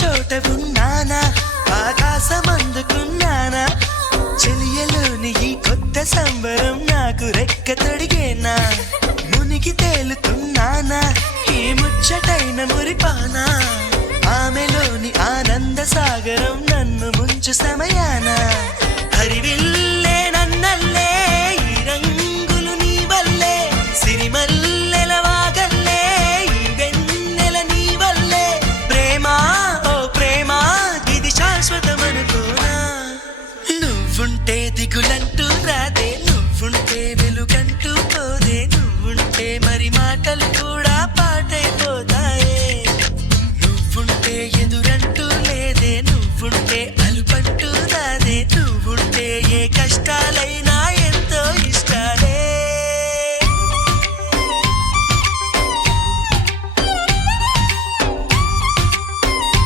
చోట ఉన్నానా ఆకాశమందుకున్నానా చెలియలోని ఈ కొత్త సంబరం నాకు రెక్క తొడిగేనా మునిగి తేలుతున్నానా ఈ ముచ్చటైన మురిపానా ఆమెలోని ఆనంద సాగరం నన్ను ముంచు సమయాన హరివిల్లే నన్నల్లే ఈ రంగులు నీ వల్లే సిరిమల్లెల వాగల్లే ఈ వెన్నెల నీ వల్లే ప్రేమ ఓ ప్రేమ ఇది శాశ్వతమనుకోనా నువ్వుంటే దిగులంటూ రాదే నువ్వుంటే వెలుగంటూ పోదే నువ్వుంటే మరి మాటలు కూడా పాటైపోతాయే నువ్వుంటే ఎదురంటూ లేదే నువ్వుంటే